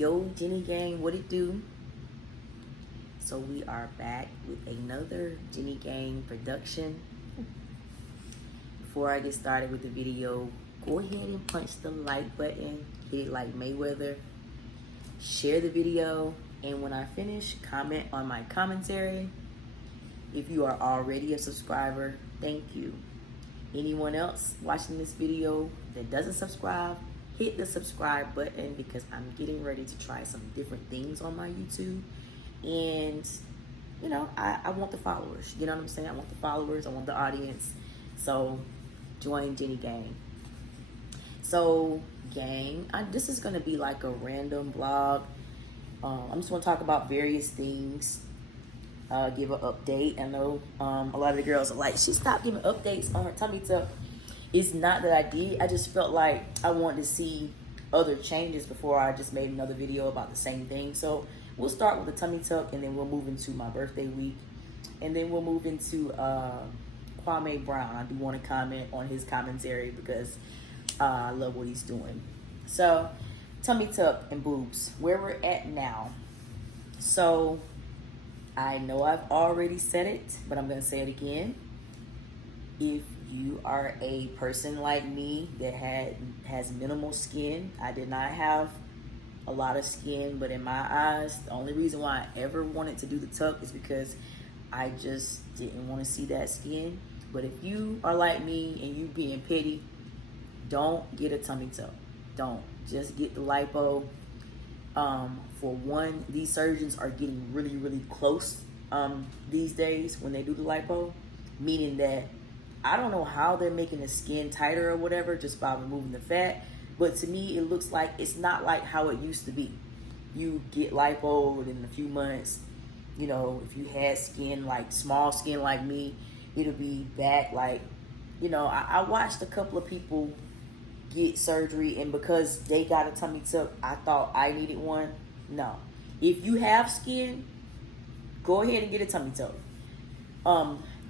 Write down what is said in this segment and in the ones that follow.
Yo, Jenny Gang, what it do? So we are back with another Jenny Gang production. Before I get started with the video, go ahead and punch the like button, hit it like Mayweather, share the video, and when I finish, comment on my commentary. If you are already a subscriber, thank you. Anyone else watching this video that doesn't subscribe, hit the subscribe button because I'm getting ready to try some different things on my YouTube. And, you know, I want the followers. You know what I'm saying? I want the followers. I want the audience. So, join Jenny Gang. So, gang, this is going to be like a random vlog. I'm just going to talk about various things. Give an update. I know a lot of the girls are like, she stopped giving updates on her tummy tuck. It's not that I did. I just felt like I wanted to see other changes before I just made another video about the same thing. So we'll start with the tummy tuck, and then we'll move into my birthday week, and then we'll move into Kwame Brown. I do want to comment on his commentary because I love what he's doing. So tummy tuck and boobs, where we're at now. So I know I've already said it, but I'm going to say it again. If you are a person like me that has minimal skin, I did not have a lot of skin, but in my eyes, the only reason why I ever wanted to do the tuck is because I just didn't want to see that skin. But if you are like me and you being petty, don't get a tummy tuck. Don't. Just get the lipo. For one, these surgeons are getting really, really close these days when they do the lipo, meaning that I don't know how they're making the skin tighter or whatever just by removing the fat, but to me it looks like it's not like how it used to be. You get lipo within a few months, you know, if you had skin like small skin like me, it'll be back. Like, you know, I watched a couple of people get surgery, and because they got a tummy tuck, I thought I needed one. No. If you have skin, go ahead and get a tummy tuck.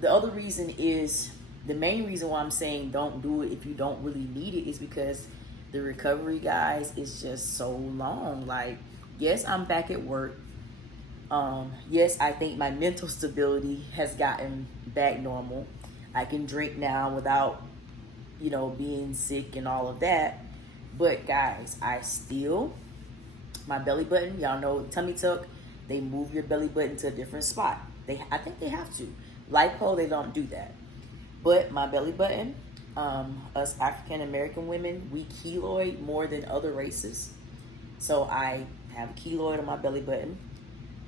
The other reason is, the main reason why I'm saying don't do it if you don't really need it is because the recovery, guys, is just so long. Like, yes, I'm back at work. Yes, I think my mental stability has gotten back normal. I can drink now without, you know, being sick and all of that. But guys, my belly button, y'all know tummy tuck, they move your belly button to a different spot. I think they have to. Lipo, they don't do that. But my belly button, us African American women, we keloid more than other races. So I have a keloid on my belly button.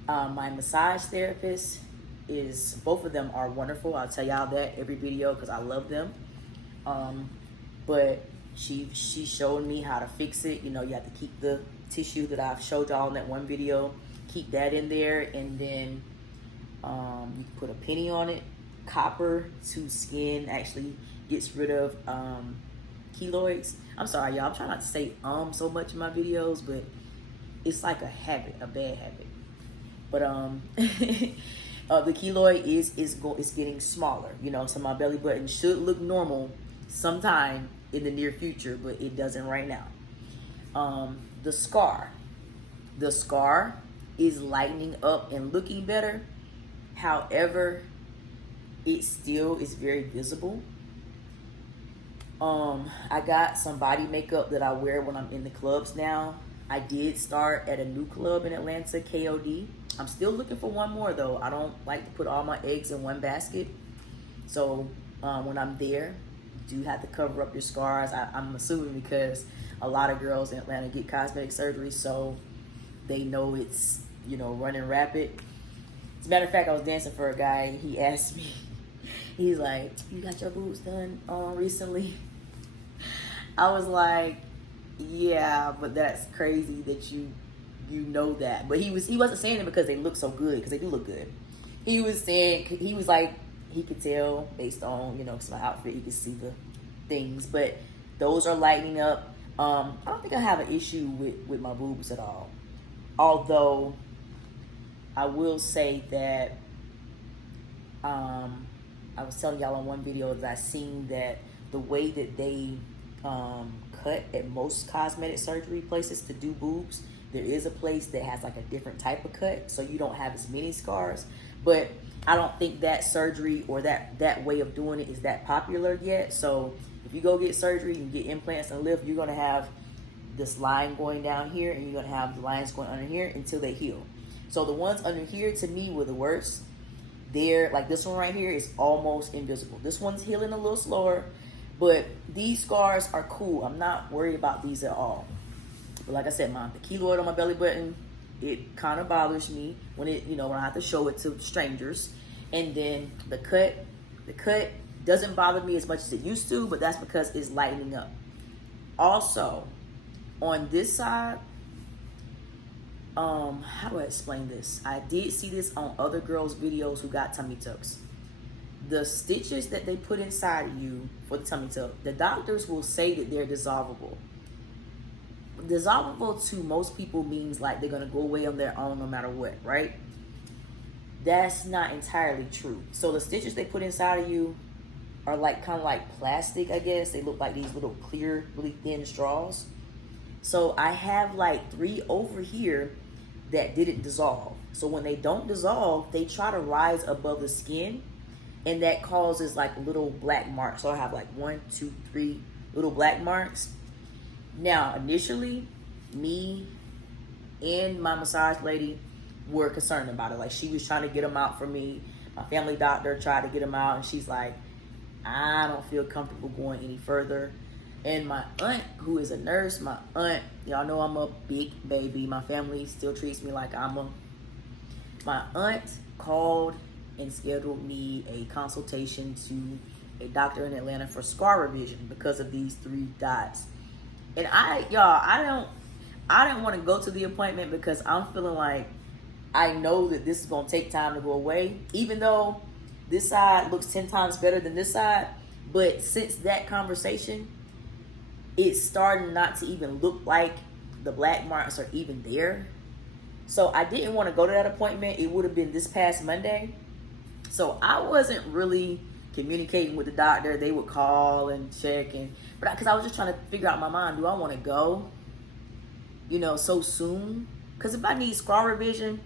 My massage therapist both of them are wonderful. I'll tell y'all that every video because I love them. But she showed me how to fix it. You know, you have to keep the tissue that I've showed y'all in that one video, keep that in there, and then you can put a penny on it. Copper to skin actually gets rid of keloids. I'm sorry, y'all. I'm trying not to say so much in my videos, but it's like a habit, a bad habit. But the keloid is getting smaller. You know, so my belly button should look normal sometime in the near future, but it doesn't right now. The scar is lightening up and looking better. However, it still is very visible. I got some body makeup that I wear when I'm in the clubs now. I did start at a new club in Atlanta, KOD. I'm still looking for one more though. I don't like to put all my eggs in one basket. So when I'm there, you do have to cover up your scars. I'm assuming because a lot of girls in Atlanta get cosmetic surgery, so they know it's, you know, running rapid. As a matter of fact, I was dancing for a guy, and he asked me, he's like, you got your boobs done recently? I was like, yeah, but that's crazy that you know that. But he wasn't saying it because they look so good, because they do look good. He was saying, he was like, he could tell based on, you know, my outfit, he could see the things. But those are lightening up. I don't think I have an issue with my boobs at all. Although I will say that I was telling y'all on one video that I seen that the way that they cut at most cosmetic surgery places to do boobs There is a place that has like a different type of cut, so you don't have as many scars. But I don't think that surgery or that way of doing it is that popular yet. So if you go get surgery and get implants and lift, you're gonna have this line going down here, and you're gonna have the lines going under here until they heal. So the ones under here, to me, were the worst. They're like, this one right here is almost invisible. This one's healing a little slower, but these scars are cool. I'm not worried about these at all. But like I said, the keloid on my belly button, it kind of bothers me when when I have to show it to strangers. And then the cut doesn't bother me as much as it used to, but that's because it's lightening up. Also, on this side, how do I explain this? I did see this on other girls' videos who got tummy tucks. The stitches that they put inside of you for the tummy tuck, the doctors will say that they're dissolvable. Dissolvable to most people means like they're gonna go away on their own no matter what, right? That's not entirely true. So the stitches they put inside of you are like kind of like plastic, I guess. They look like these little clear, really thin straws. So I have like 3 over here that didn't dissolve. So when they don't dissolve, they try to rise above the skin, and that causes like little black marks. So I have like 1, 2, 3 little black marks. Now, initially, me and my massage lady were concerned about it. Like, she was trying to get them out for me. My family doctor tried to get them out, and she's like, I don't feel comfortable going any further. And my aunt, who is a nurse, y'all know I'm a big baby. My family still treats me like my aunt called and scheduled me a consultation to a doctor in Atlanta for scar revision because of these 3 dots. And I didn't want to go to the appointment because I'm feeling like I know that this is going to take time to go away, even though this side looks 10 times better than this side. But since that conversation, it's starting not to even look like the black marks are even there. So I didn't want to go to that appointment. It would have been this past Monday. So I wasn't really communicating with the doctor. They would call and check, but because I was just trying to figure out in my mind, do I want to go, so soon? Because if I need scar revision,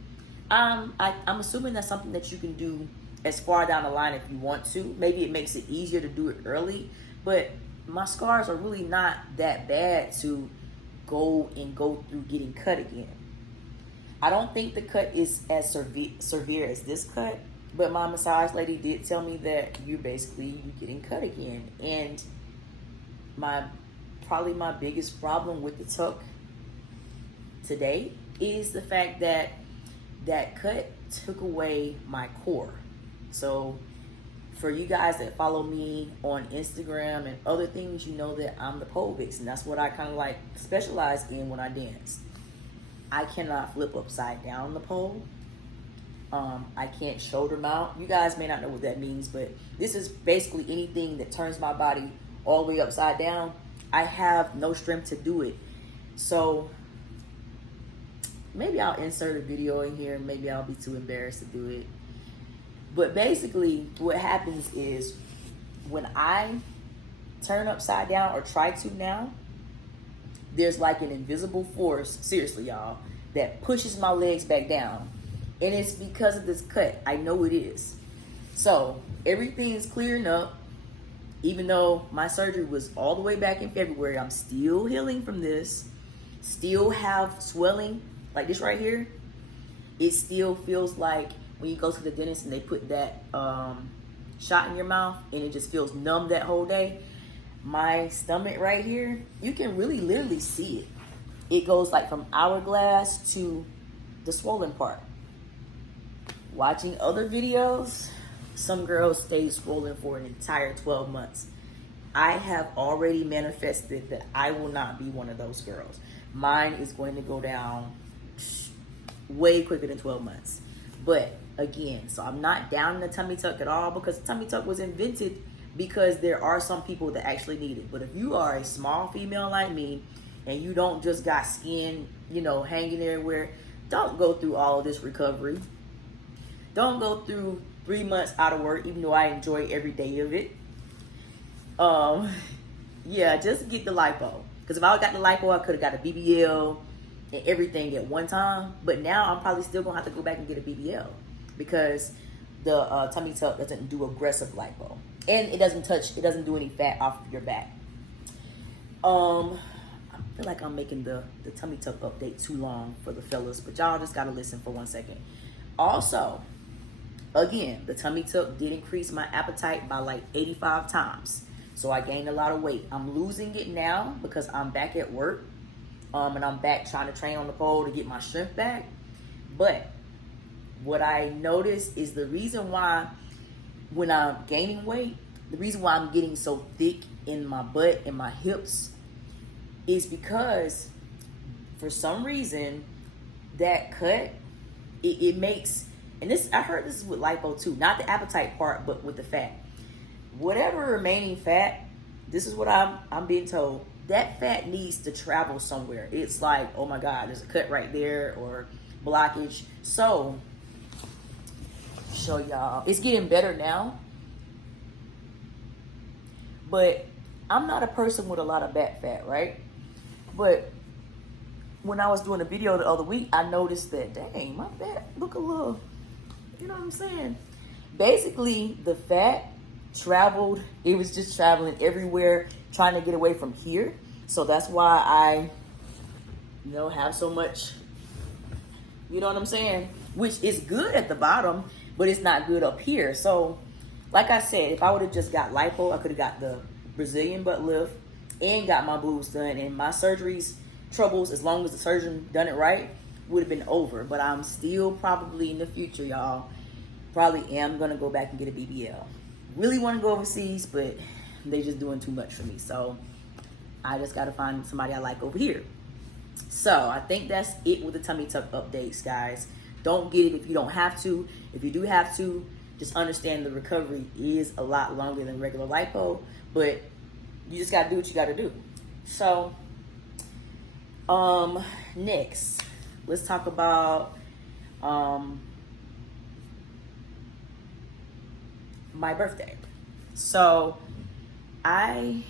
I'm assuming that's something that you can do as far down the line if you want to. Maybe it makes it easier to do it early, but my scars are really not that bad to go through getting cut again. I don't think the cut is as severe as this cut, but my massage lady did tell me that you're getting cut again. And probably my biggest problem with the tuck today is the fact that that cut took away my core. So for you guys that follow me on Instagram and other things, you know that I'm the pole vixen. That's what I kind of like specialize in when I dance. I cannot flip upside down the pole. I can't shoulder mount. You guys may not know what that means, but this is basically anything that turns my body all the way upside down. I have no strength to do it. So maybe I'll insert a video in here. Maybe I'll be too embarrassed to do it. But basically what happens is when I turn upside down or try to now, there's like an invisible force, seriously y'all, that pushes my legs back down. And it's because of this cut. I know it is. So everything's clearing up. Even though my surgery was all the way back in February, I'm still healing from this. Still have swelling like this right here. It still feels like when you go to the dentist and they put that shot in your mouth and it just feels numb that whole day. My stomach right here, you can really literally see it. It goes like from hourglass to the swollen part. Watching other videos, some girls stay swollen for an entire 12 months. I have already manifested that I will not be one of those girls. Mine is going to go down way quicker than 12 months. But again, so I'm not down in the tummy tuck at all because the tummy tuck was invented because there are some people that actually need it. But if you are a small female like me and you don't just got skin, hanging everywhere, don't go through all of this recovery. Don't go through 3 months out of work, even though I enjoy every day of it. Yeah, just get the lipo. Because if I got the lipo, I could have got a BBL, and everything at one time. But now I'm probably still gonna have to go back and get a BBL because the tummy tuck doesn't do aggressive lipo, and it doesn't do any fat off of your back. I feel like I'm making the tummy tuck update too long for the fellas, but y'all just gotta listen for 1 second. Also, again, the tummy tuck did increase my appetite by like 85 times. So I gained a lot of weight. I'm losing it now because I'm back at work. And I'm back trying to train on the pole to get my strength back. But what I noticed is the reason why when I'm gaining weight, the reason why I'm getting so thick in my butt and my hips is because for some reason that cut, it makes, and this, I heard this is with lipo too, not the appetite part, but with the fat. Whatever remaining fat, this is what I'm being told, that fat needs to travel somewhere. It's like, oh my God, there's a cut right there or blockage. So, show y'all, it's getting better now. But I'm not a person with a lot of back fat, right? But when I was doing a video the other week, I noticed that, dang, my back look a little, you know what I'm saying? Basically, the fat traveled, it was just traveling everywhere, trying to get away from here. So that's why I, have so much, you know what I'm saying? Which is good at the bottom, but it's not good up here. So, like I said, if I would have just got lipo, I could have got the Brazilian butt lift and got my boobs done, and my surgeries troubles, as long as the surgeon done it right, would have been over. But I'm still probably in the future, y'all, probably am gonna go back and get a BBL. Really want to go overseas, but they just doing too much for me. So I just got to find somebody I like over here. So I think that's it with the tummy tuck updates, guys. Don't get it if you don't have to. If you do have to, just understand the recovery is a lot longer than regular lipo, but you just got to do what you got to do. So next, let's talk about my birthday. So the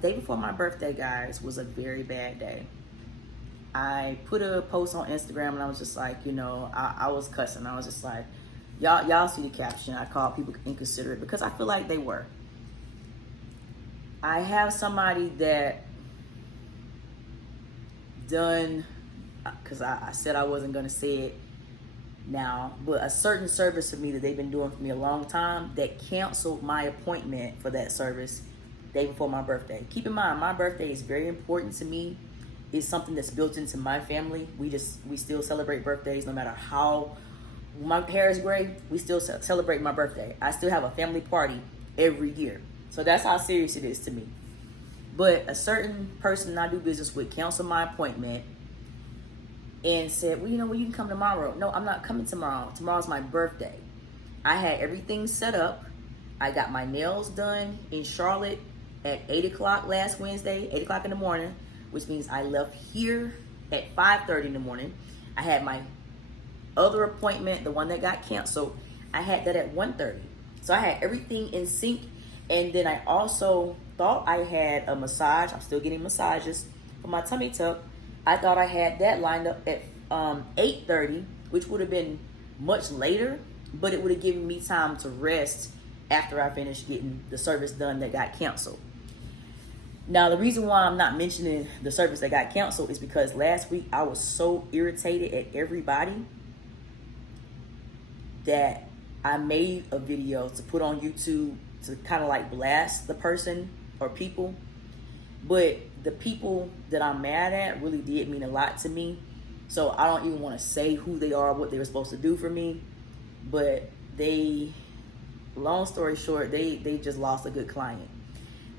day before my birthday, guys, was a very bad day. I put a post on Instagram and I was just like, I was cussing. I was just like, y'all see the caption. I called people inconsiderate because I feel like they were. I have somebody that done, because I said I wasn't going to say it now, but a certain service for me that they've been doing for me a long time that canceled my appointment for that service day before my birthday. Keep in mind, my birthday is very important to me. It's something that's built into my family. We still celebrate birthdays no matter how my hair is gray. We still celebrate my birthday. I still have a family party every year. So that's how serious it is to me. But a certain person I do business with canceled my appointment and said, well, you can come tomorrow. No, I'm not coming tomorrow. Tomorrow's my birthday. I had everything set up. I got my nails done in Charlotte at 8 o'clock last Wednesday, 8 o'clock in the morning, which means I left here at 5:30 in the morning. I had my other appointment, the one that got canceled, I had that at 1:30. So I had everything in sync. And then I also thought I had a massage. I'm still getting massages for my tummy tuck. I thought I had that lined up at 8:30, which would have been much later, but it would have given me time to rest after I finished getting the service done that got canceled. Now, the reason why I'm not mentioning the service that got canceled is because last week I was so irritated at everybody that I made a video to put on YouTube to kind of like blast the person or people. But the people that I'm mad at really did mean a lot to me. So I don't even want to say who they are, what they were supposed to do for me. But long story short, they just lost a good client.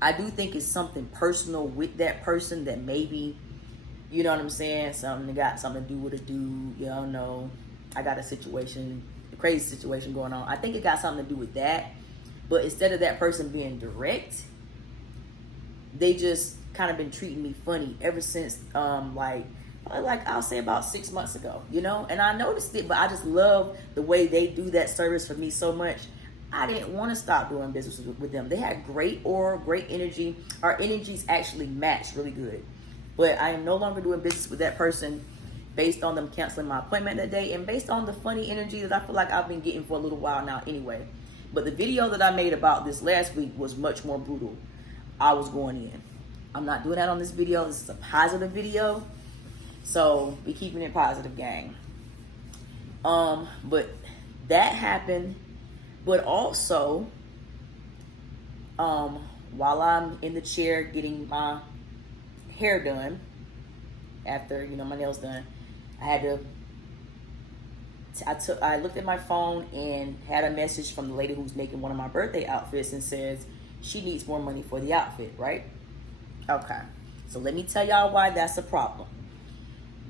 I do think it's something personal with that person that maybe, you know what I'm saying, something got something to do with a dude. You don't know. I got a crazy situation going on. I think it got something to do with that. But instead of that person being direct, they just kind of been treating me funny ever since, like I'll say about 6 months ago, And I noticed it, but I just love the way they do that service for me so much. I didn't want to stop doing business with them. They had great aura, great energy. Our energies actually matched really good. But I am no longer doing business with that person based on them canceling my appointment that day and based on the funny energy that I feel like I've been getting for a little while now anyway. But the video that I made about this last week was much more brutal. I was going in. I'm not doing that on this video. This is a positive video. So we keeping it positive, gang. But that happened. But also, while I'm in the chair getting my hair done, after, you know, my nails done, I had to, I looked at my phone and had a message from the lady who's making one of my birthday outfits and says she needs more money for the outfit, right? Okay. So let me tell y'all why that's a problem.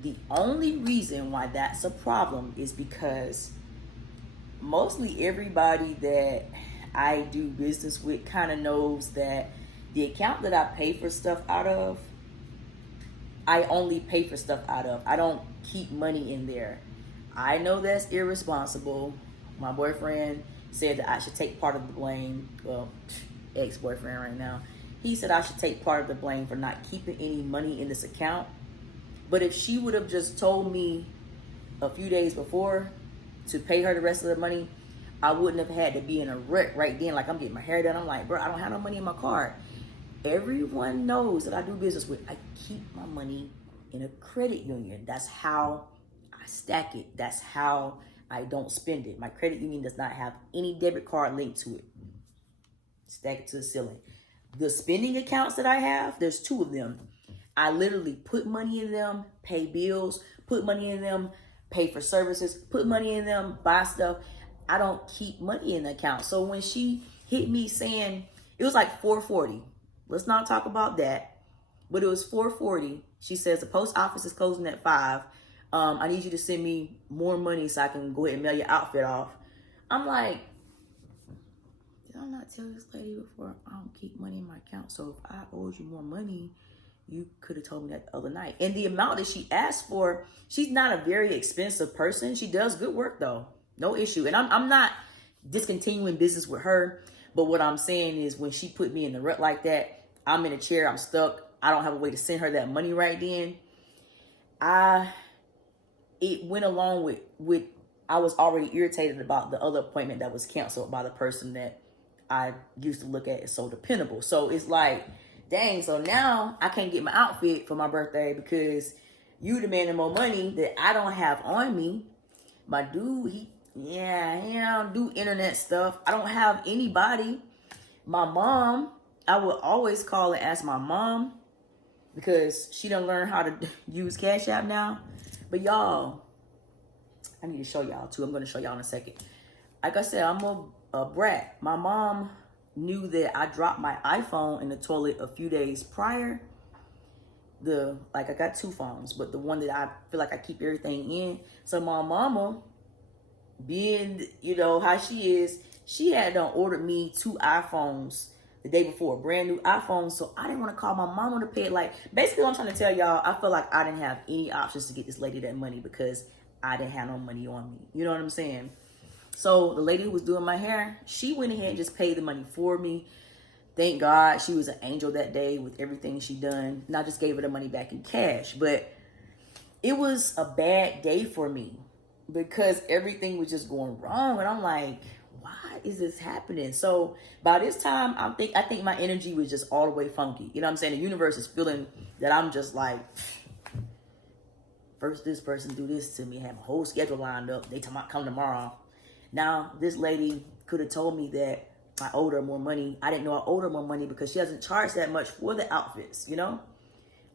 The only reason why that's a problem is because mostly everybody that I do business with kind of knows that the account that I pay for stuff out of, I only pay for stuff out of. I don't keep money in there. I know that's irresponsible. My boyfriend said that I should take part of the blame. Well, ex-boyfriend right now. He said I should take part of the blame for not keeping any money in this account. But if she would have just told me a few days before to pay her the rest of the money, I wouldn't have had to be in a wreck right then. Like, I'm getting my hair done. I'm like, bro, I don't have no money in my card. Everyone knows that I do business with. I keep my money in a credit union. That's how I stack it. That's how I don't spend it. My credit union does not have any debit card linked to it. Stack it to the ceiling. The spending accounts that I have, there's 2 of them. I literally put money in them, pay bills, put money in them, pay for services, put money in them, buy stuff. I don't keep money in the account. So when she hit me saying, it was like $440. Let's not talk about that. But it was $440. She says the post office is closing at 5. I need you to send me more money so I can go ahead and mail your outfit off. I'm like, did I not tell this lady before I don't keep money in my account? So if I owed you more money, you could have told me that the other night. And the amount that she asked for, she's not a very expensive person. She does good work though. No issue. And I'm not discontinuing business with her. But what I'm saying is when she put me in the rut like that, I'm in a chair, I'm stuck. I don't have a way to send her that money right then. It went along with I was already irritated about the other appointment that was canceled by the person that I used to look at as so dependable. So it's like, dang, so now I can't get my outfit for my birthday because you demanding more money that I don't have on me. My dude, he don't do internet stuff. I don't have anybody. My mom, I would always call and ask my mom because she done learn how to use Cash App now. But y'all, I need to show y'all too. I'm going to show y'all in a second. Like I said, I'm a brat. My mom knew that I dropped my iPhone in the toilet a few days prior. I got 2 phones, but the one that I feel like I keep everything in. So my mama, being, you know, how she is, she had done ordered me 2 iPhones the day before, brand new iPhones. So I didn't want to call my mama to pay it. Like, basically what I'm trying to tell y'all, I feel like I didn't have any options to get this lady that money because I didn't have no money on me. You know what I'm saying? So the lady who was doing my hair, she went ahead and just paid the money for me. Thank God she was an angel that day with everything she done. And I just gave her the money back in cash. But it was a bad day for me because everything was just going wrong. And I'm like, why is this happening? So by this time, I think my energy was just all the way funky. You know what I'm saying? The universe is feeling that I'm just like, first this person do this to me, have a whole schedule lined up. They come tomorrow. Now, this lady could have told me that I owed her more money. I didn't know I owed her more money because she doesn't charge that much for the outfits, you know?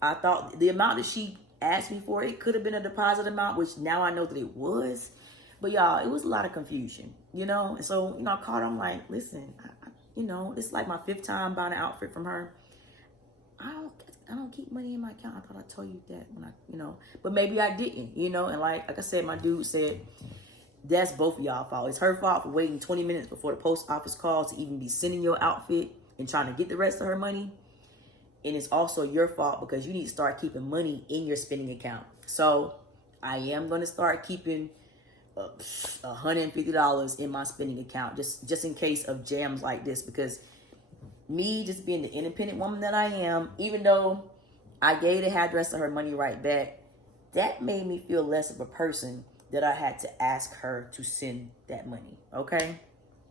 I thought the amount that she asked me for, it could have been a deposit amount, which now I know that it was. But y'all, it was a lot of confusion, you know? And so, you know, I called her, I'm like, listen, you know, it's like my 5th time buying an outfit from her. I don't keep money in my account. I thought I told you that when you know, but maybe I didn't, you know? And like I said, my dude said, that's both of y'all fault. It's her fault for waiting 20 minutes before the post office calls to even be sending your outfit and trying to get the rest of her money. And it's also your fault because you need to start keeping money in your spending account. So I am going to start keeping $150 in my spending account just in case of jams like this, because me just being the independent woman that I am, even though I gave the hairdresser her money right back. That made me feel less of a person that I had to ask her to send that money. Okay?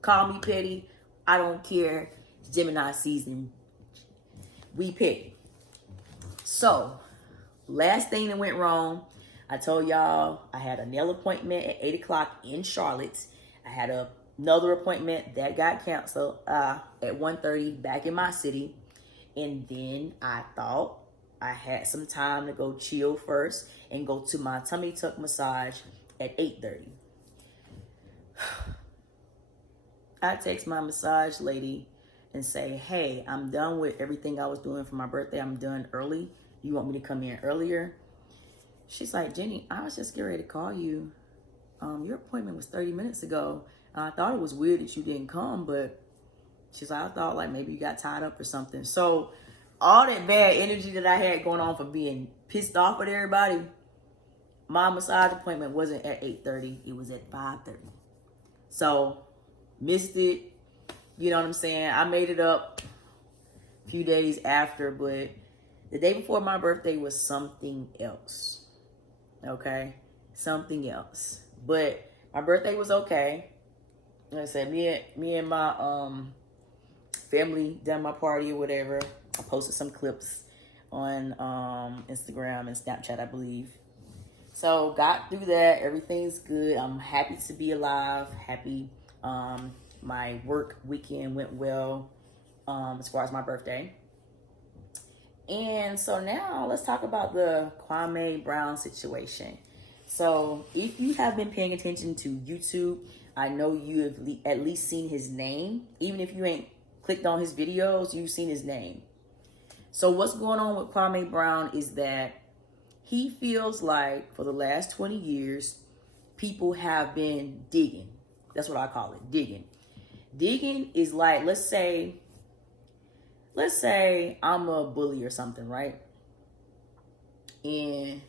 Call me petty. I don't care. It's Gemini season. We petty. So, last thing that went wrong, I told y'all I had a nail appointment at 8 o'clock in Charlotte. I had another appointment that got canceled at 1:30 back in my city. And then I thought I had some time to go chill first and go to my tummy tuck massage at 8:30. I text my massage lady and say, hey, I'm done with everything I was doing for my birthday. I'm done early. You want me to come in earlier? She's like, Jenny, I was just getting ready to call you. Your appointment was 30 minutes ago. I thought it was weird that you didn't come, but she's like, I thought like maybe you got tied up or something. So all that bad energy that I had going on for being pissed off with everybody, my massage appointment wasn't at 8:30. It was at 5:30. So missed it. You know what I'm saying? I made it up a few days after, but the day before my birthday was something else. Okay? Something else. But my birthday was okay. Like I said, me and my family done my party or whatever. I posted some clips on Instagram and Snapchat, I believe. So got through that. Everything's good. I'm happy to be alive. Happy my work weekend went well as far as my birthday. And so now let's talk about the Kwame Brown situation. So if you have been paying attention to YouTube, I know you have at least seen his name. Even if you ain't clicked on his videos, you've seen his name. So what's going on with Kwame Brown is that he feels like for the last 20 years, people have been digging. That's what I call it, digging. Digging is like, let's say I'm a bully or something, right? And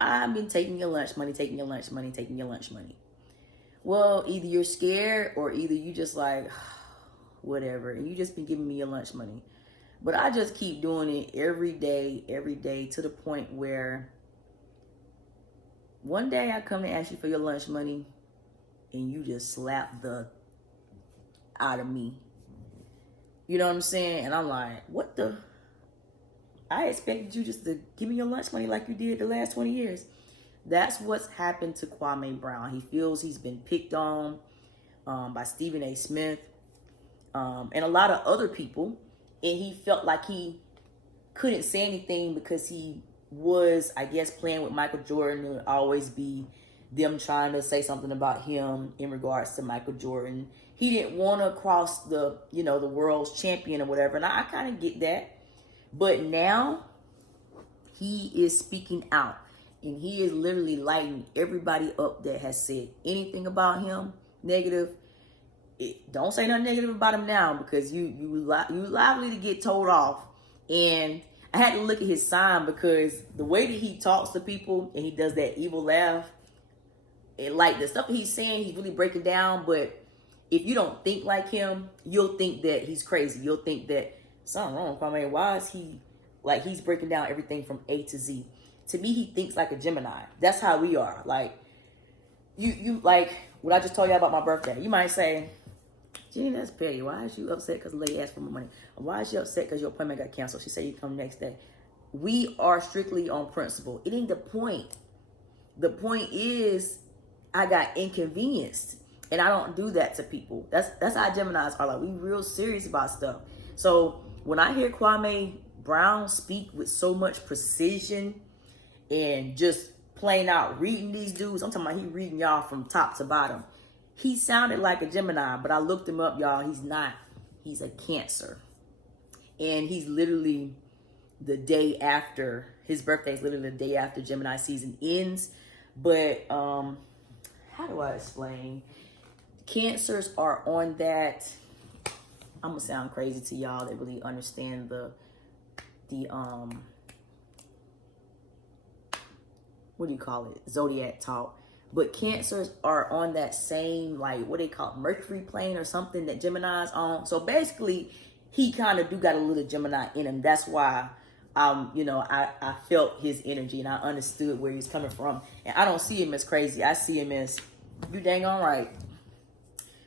I've been taking your lunch money. Well, either you're scared or either you just like, whatever, and you just been giving me your lunch money. But I just keep doing it every day to the point where one day I come to ask you for your lunch money and you just slap the out of me. You know what I'm saying? And I'm like, what the? I expected you just to give me your lunch money like you did the last 20 years. That's what's happened to Kwame Brown. He feels he's been picked on by Stephen A. Smith and a lot of other people. And he felt like he couldn't say anything because he was, I guess, playing with Michael Jordan. It would always be them trying to say something about him in regards to Michael Jordan. He didn't want to cross the world's champion or whatever. And I kind of get that. But now he is speaking out. And he is literally lighting everybody up that has said anything about him negative. Don't say nothing negative about him now because you liable to get told off. And I had to look at his sign because the way that he talks to people and he does that evil laugh, and like the stuff that he's saying, he's really breaking down. But if you don't think like him, you'll think that he's crazy. You'll think that something wrong, Kwame. Why is he like he's breaking down everything from A to Z? To me, he thinks like a Gemini. That's how we are. Like you like what I just told you about my birthday. You might say, Jenny, that's petty. Why is you upset because the lady asked for more money? Or why is she upset because your appointment got canceled? She said you come next day. We are strictly on principle. It ain't the point. The point is I got inconvenienced. And I don't do that to people. That's how Geminis are. Like, we real serious about stuff. So when I hear Kwame Brown speak with so much precision and just plain out reading these dudes, I'm talking about he reading y'all from top to bottom. He sounded like a Gemini, but I looked him up, y'all. He's not. He's a Cancer. And he's literally the day after, his birthday is literally the day after Gemini season ends. But how do I explain? Cancers are on that, I'm gonna sound crazy to y'all that really understand the what do you call it, zodiac talk. But Cancers are on that same, like, what they call it, Mercury plane or something that Gemini's on. So basically, he kind of do got a little Gemini in him. That's why I felt his energy and I understood where he's coming from. And I don't see him as crazy. I see him as, you dang all right.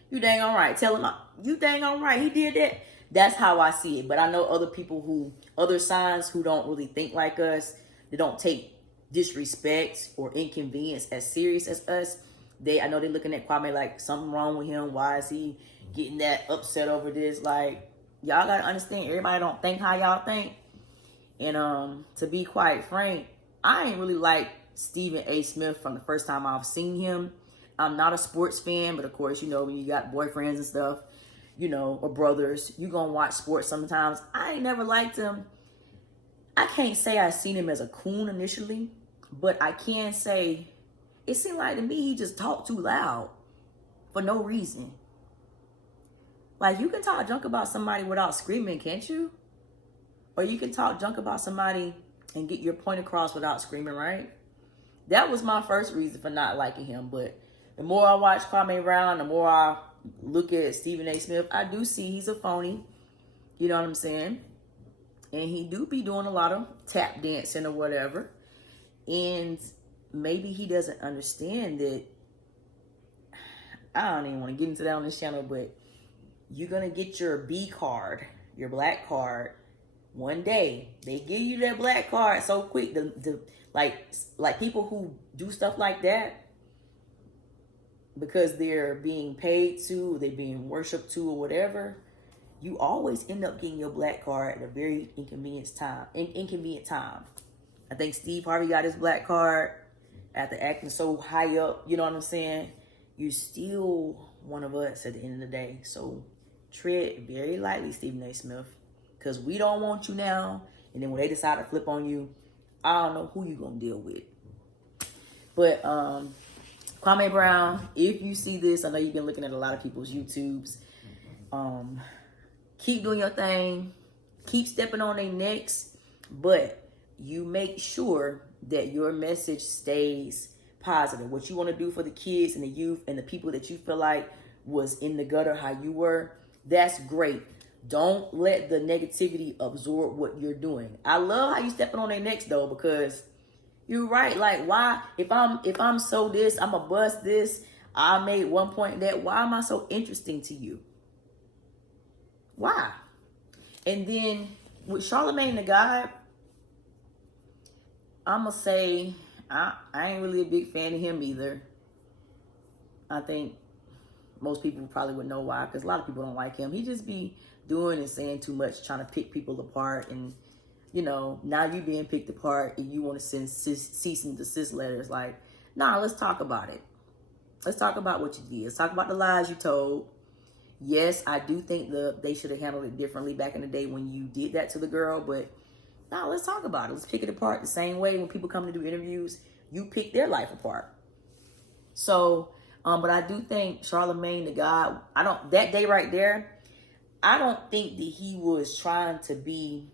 You dang all right. Tell him, you dang all right. He did that. That's how I see it. But I know other signs who don't really think like us, they don't take disrespect or inconvenience as serious as us. I know they're looking at Kwame like something wrong with him. Why is he getting that upset over this? Like, y'all gotta understand, everybody don't think how y'all think. And to be quite frank, I ain't really like Stephen A. Smith from the first time I've seen him. I'm not a sports fan, but of course, when you got boyfriends and stuff, or brothers, you gonna watch sports sometimes. I ain't never liked him. I can't say I seen him as a coon initially, but I can say it seemed like to me he just talked too loud for no reason. Like, you can talk junk about somebody without screaming, can't you? Or you can talk junk about somebody and get your point across without screaming, right? That was my first reason for not liking him. But the more I watch Kwame Brown, the more I look at Stephen A. Smith, I do see he's a phony. You know what I'm saying? And he do be doing a lot of tap dancing or whatever. And maybe he doesn't understand that. I don't even want to get into that on this channel, but you're going to get your B card, your black card, one day. They give you that black card so quick. Like people who do stuff like that because they're being paid to, they're being worshipped to or whatever, you always end up getting your black card at a very inconvenient time. I think Steve Harvey got his black card after acting so high up, you know what I'm saying? You're still one of us at the end of the day. So tread very lightly, Stephen A. Smith, because we don't want you now. And then when they decide to flip on you, I don't know who you're going to deal with. But Kwame Brown, if you see this, I know you've been looking at a lot of people's YouTubes. Keep doing your thing. Keep stepping on their necks. But you make sure that your message stays positive. What you want to do for the kids and the youth and the people that you feel like was in the gutter how you were, that's great. Don't let the negativity absorb what you're doing. I love how you stepping on their necks though, because you're right. Like, why, if I'm so this, I'm a bust this, I made one point that, why am I so interesting to you? Why? And then with Charlamagne the God, I'ma say I ain't really a big fan of him either. I think most people probably would know why, because a lot of people don't like him. He just be doing and saying too much, trying to pick people apart. And, now you being picked apart and you want to send cease and desist letters. Like, nah, let's talk about it. Let's talk about what you did. Let's talk about the lies you told. Yes, I do think they should have handled it differently back in the day when you did that to the girl. But, nah, let's talk about it. Let's pick it apart the same way when people come to do interviews, you pick their life apart. So, but I do think Charlamagne the God, that day right there, I don't think that he was trying to be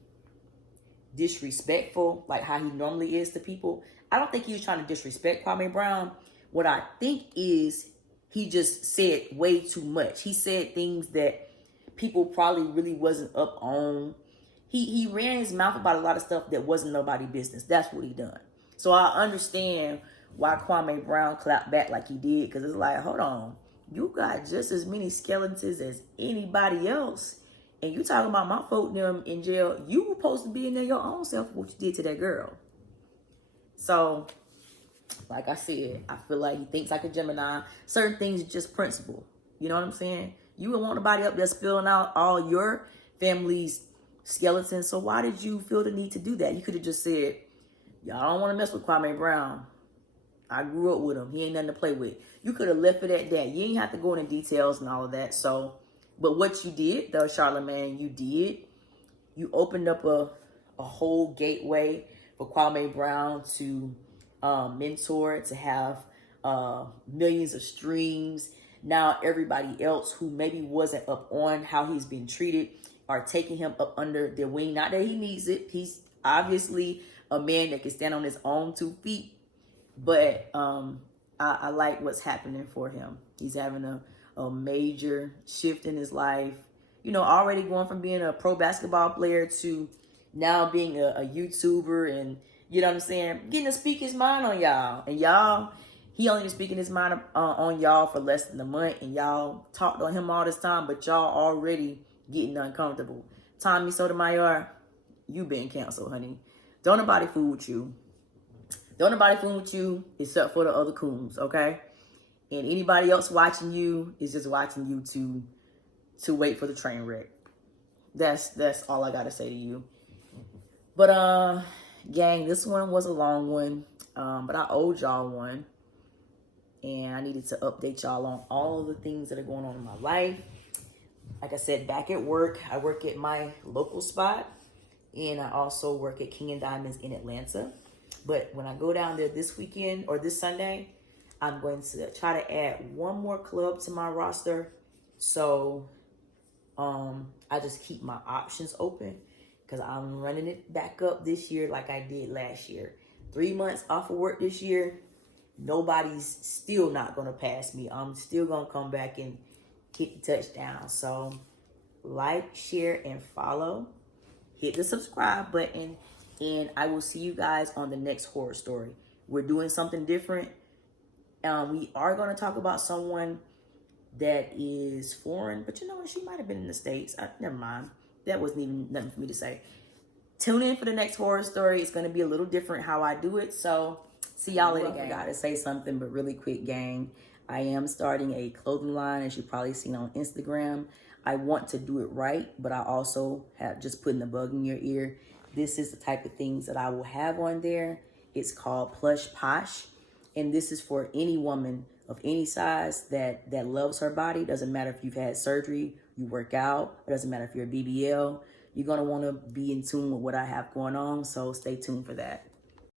disrespectful like how he normally is to people. I don't think he was trying to disrespect Kwame Brown. What I think is he just said way too much. He said things that people probably really wasn't up on. He ran his mouth about a lot of stuff that wasn't nobody's business. That's what he done. So I understand why Kwame Brown clapped back like he did, because it's like, hold on, you got just as many skeletons as anybody else, and you talking about my folk them in jail. You were supposed to be in there your own self for what you did to that girl. So, like I said, I feel like he thinks like a Gemini. Certain things are just principle. You know what I'm saying? You wouldn't want nobody up there spilling out all your family's skeletons. So why did you feel the need to do that? You could have just said, y'all don't want to mess with Kwame Brown. I grew up with him. He ain't nothing to play with. You could have left it at that. You ain't have to go into details and all of that. So, but what you did, though, Charlamagne, you opened up a whole gateway for Kwame Brown to mentor, to have millions of streams. Now everybody else who maybe wasn't up on how he's been treated are taking him up under their wing. Not that he needs it. He's obviously a man that can stand on his own 2 feet. But I like what's happening for him. He's having a major shift in his life. Already going from being a pro basketball player to now being a YouTuber and, you know what I'm saying, getting to speak his mind on y'all. And y'all, he only been speaking his mind on y'all for less than a month, and y'all talked on him all this time, but y'all already getting uncomfortable. Tommy Sotomayor, you been canceled, honey. Don't nobody fool with you. Don't nobody fool with you except for the other coons, okay? And anybody else watching you is just watching you to wait for the train wreck. That's all I gotta say to you. But gang, this one was a long one. But I owed y'all one. And I needed to update y'all on all the things that are going on in my life. Like I said, back at work, I work at my local spot. And I also work at King and Diamonds in Atlanta. But when I go down there this weekend or this Sunday, I'm going to try to add one more club to my roster. So I just keep my options open because I'm running it back up this year like I did last year. 3 months off of work this year. Nobody's still not going to pass me. I'm still going to come back and hit the touchdown. So like, share, and follow. Hit the subscribe button. And I will see you guys on the next horror story. We're doing something different. We are going to talk about someone that is foreign. But you know what? She might have been in the States. Never mind. That wasn't even nothing for me to say. Tune in for the next horror story. It's going to be a little different how I do it. So see y'all later, gang. I forgot to say something, but really quick, gang. I am starting a clothing line, as you've probably seen on Instagram. I want to do it right, but I also have just putting the bug in your ear. This is the type of things that I will have on there. It's called Plush Posh. And this is for any woman of any size that loves her body. Doesn't matter if you've had surgery, you work out. It doesn't matter if you're a BBL. You're going to want to be in tune with what I have going on. So stay tuned for that.